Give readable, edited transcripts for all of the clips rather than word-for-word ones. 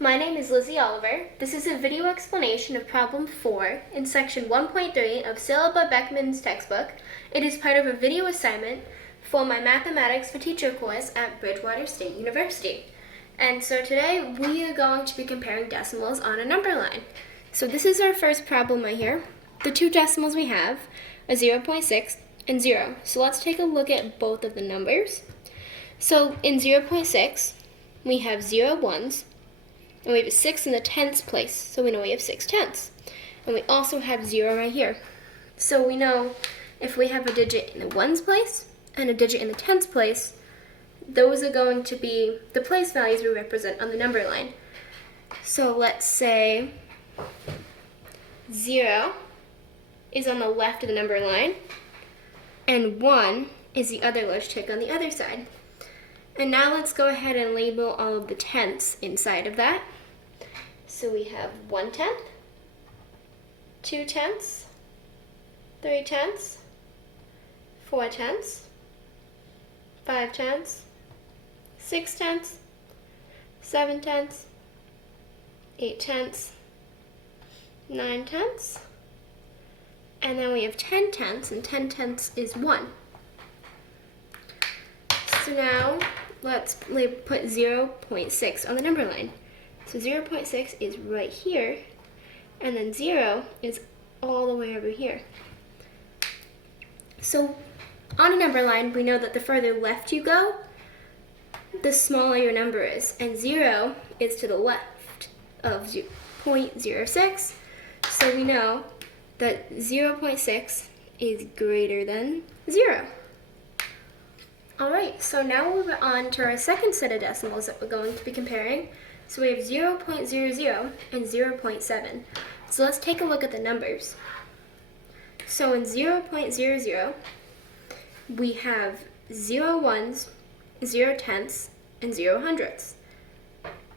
My name is Lizzie Oliver. This is a video explanation of problem 4 in section 1.3 of Sybilla Beckman's textbook. It is part of a video assignment for my Mathematics for Teacher course at Bridgewater State University. And so today we are going to be comparing decimals on a number line. So this is our first problem right here. The two decimals we have are 0.6 and 0. So let's take a look at both of the numbers. So in 0.6, we have 0 ones, and we have a 6 in the tenths place, so we know we have 6 tenths. And we also have 0 right here. So we know if we have a digit in the ones place and a digit in the tenths place, those are going to be the place values we represent on the number line. So let's say 0 is on the left of the number line, and 1 is the other large tick on the other side. And now let's go ahead and label all of the tenths inside of that. So we have 1 tenth, 2 tenths, 3 tenths, 4 tenths, 5 tenths, 6 tenths, 7 tenths, 8 tenths, 9 tenths, and then we have 10 tenths, and 10 tenths is 1. So now let's put 0.6 on the number line. So 0.6 is right here, and then 0 is all the way over here. So on a number line, we know that the further left you go, the smaller your number is, and 0 is to the left of 0.06, so we know that 0.6 is greater than 0. Alright, so now we'll move on to our second set of decimals that we're going to be comparing. So we have 0.00 and 0.7. So let's take a look at the numbers. So in 0.00, we have 0 ones, 0 tenths, and 0 hundredths.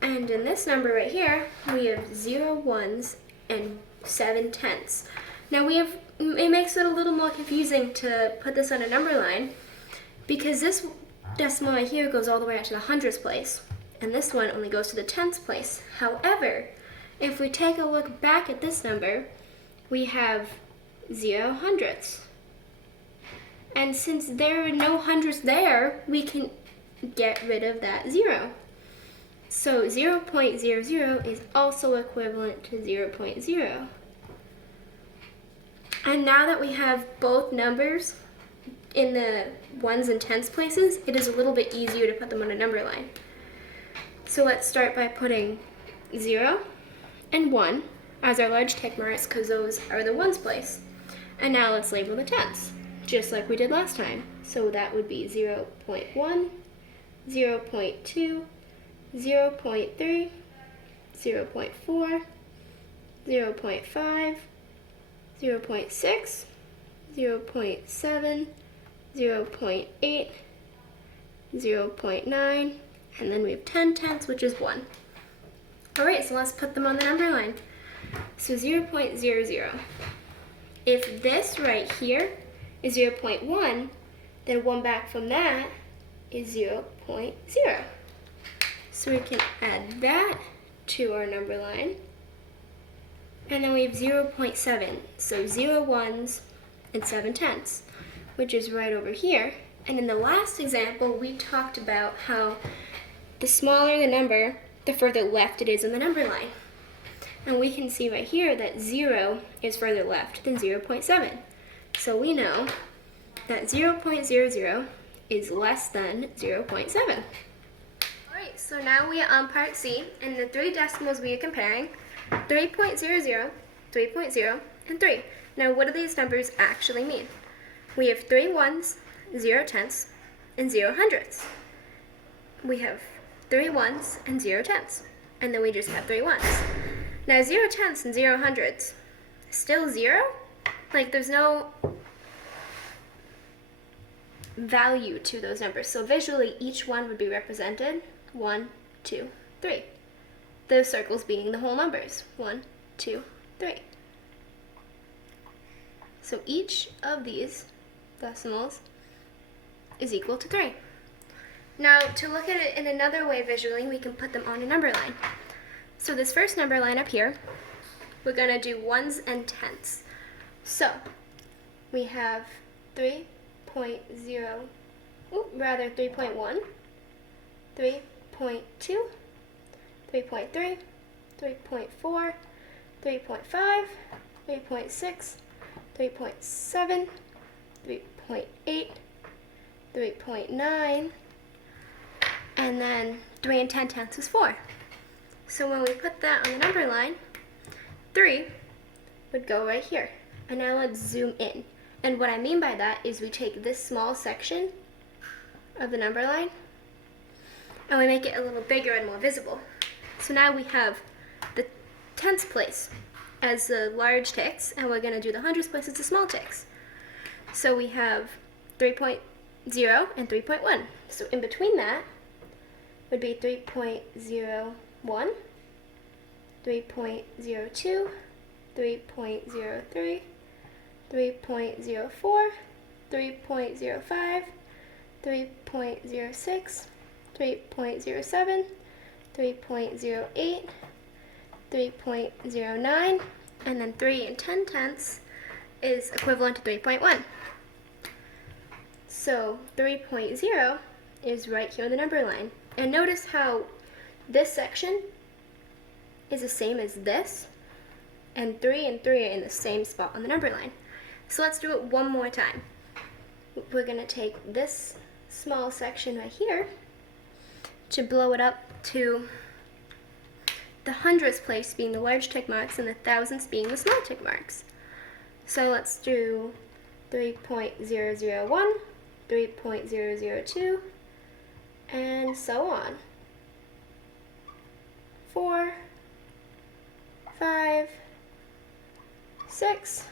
And in this number right here, we have 0 ones and 7 tenths. Now it makes it a little more confusing to put this on a number line, because this decimal right here goes all the way out to the hundredths place, and this one only goes to the tenths place. However, if we take a look back at this number, we have 0 hundredths. And since there are no hundredths there, we can get rid of that 0. So 0.00 is also equivalent to 0.0. And now that we have both numbers in the ones and tenths places, it is a little bit easier to put them on a number line. So let's start by putting 0 and 1 as our large tick marks, because those are the ones place. And now let's label the tenths, just like we did last time. So that would be 0.1, 0.2, 0.3, 0.4, 0.5, 0.6, 0.7, 0.8, 0.9, and then we have 10 tenths, which is 1. Alright, so let's put them on the number line. So 0.00. If this right here is 0.1, then 1 back from that is 0.0. So we can add that to our number line. And then we have 0.7, so 0 ones and 7 tenths, which is right over here. And in the last example, we talked about how the smaller the number, the further left it is in the number line. And we can see right here that 0 is further left than 0.7. So we know that 0.00 is less than 0.7. Alright, so now we are on part C, and the three decimals we are comparing: 3.00, 3.0, and 3. Now what do these numbers actually mean? We have 3 ones, 0 tenths, and 0 hundredths. We have 3 ones and 0 tenths, and then we just have 3 ones. Now 0 tenths and 0 hundredths, still 0? Like there's no value to those numbers. So visually each one would be represented 1, 2, 3. Those circles being the whole numbers, 1, 2, 3. So each of these decimals is equal to 3. Now, to look at it in another way visually, we can put them on a number line. So this first number line up here, we're going to do ones and tenths. So we have 3.0, 3.1, 3.2, 3.3, 3.4, 3.5, 3.6, 3.7, 3.8, 3.9, and then 3 and 10 tenths is 4. So when we put that on the number line, 3 would go right here. And now let's zoom in. And what I mean by that is we take this small section of the number line and we make it a little bigger and more visible. So now we have the tenths place as the large ticks, and we're going to do the hundredths place as the small ticks. So we have 3.0 and 3.1. So in between that would be 3.01, 3.02, 3.03, 3.04, 3.05, 3.06, 3.07, 3.08, 3.09, and then 3 and 10 tenths is equivalent to 3.1. So 3.0 is right here on the number line. And notice how this section is the same as this, and 3 and 3 are in the same spot on the number line. So let's do it one more time. We're going to take this small section right here to blow it up to the hundredths place being the large tick marks and the thousandths being the small tick marks. So let's do 3.001, 3.002, and so on. 4, 5, 6,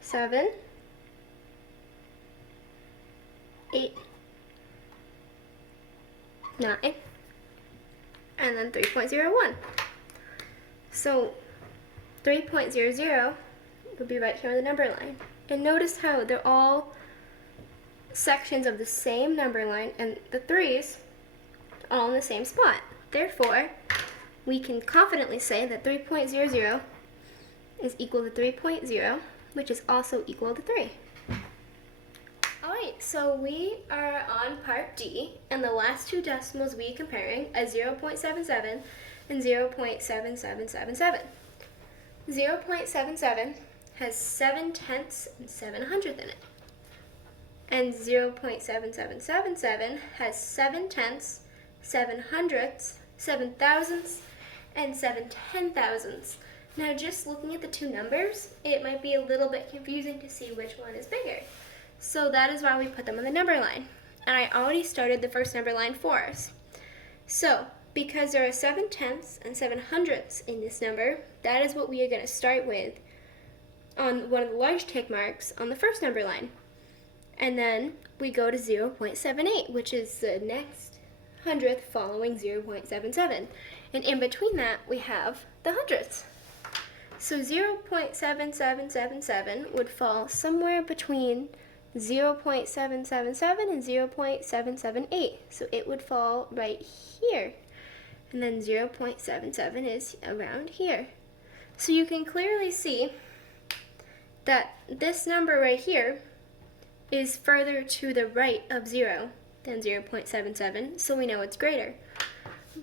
7, 8, 9, and then 3.01. So 3.00 would be right here on the number line. And notice how they're all sections of the same number line, and the 3's all in the same spot. Therefore, we can confidently say that 3.00 is equal to 3.0, which is also equal to 3. Alright, so we are on part D, and the last two decimals we are comparing are 0.77 and 0.7777. 0.77 has 7 tenths and 7 hundredths in it. And 0.7777 has 7 tenths, 7 hundredths, 7 thousandths, and 7 ten-thousandths. Now just looking at the two numbers, it might be a little bit confusing to see which one is bigger. So that is why we put them on the number line. And I already started the first number line for us. So, because there are 7 tenths and 7 hundredths in this number, that is what we are going to start with on one of the large tick marks on the first number line. And then we go to 0.78, which is the next hundredth following 0.77. And in between that, we have the hundredths. So 0.7777 would fall somewhere between 0.777 and 0.778. So it would fall right here. And then 0.77 is around here. So you can clearly see that this number right here is further to the right of 0 than 0.77, so we know it's greater.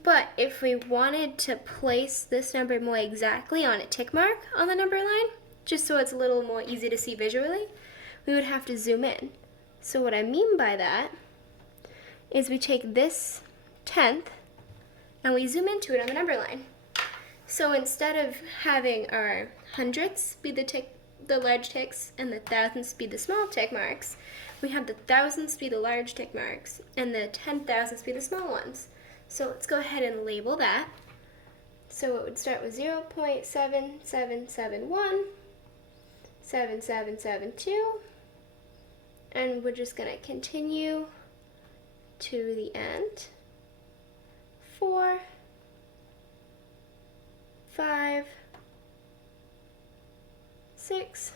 But if we wanted to place this number more exactly on a tick mark on the number line, just so it's a little more easy to see visually, we would have to zoom in. So what I mean by that is we take this tenth and we zoom into it on the number line. So instead of having our hundredths be the large ticks and the thousandths be the small tick marks, we have the thousandths be the large tick marks and the 10,000ths be the small ones. So let's go ahead and label that. So it would start with 0.7771, 7772, and we're just going to continue to the end. 4, 5, 6,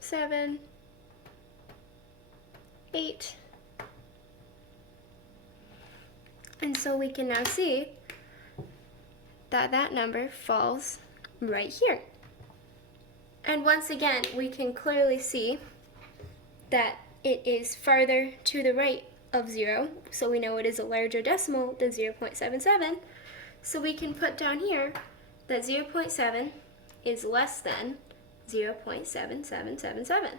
7, 8, And so we can now see that that number falls right here. And once again, we can clearly see that it is farther to the right of 0, so we know it is a larger decimal than 0.77. So we can put down here that 0.7 is less than 0.7777.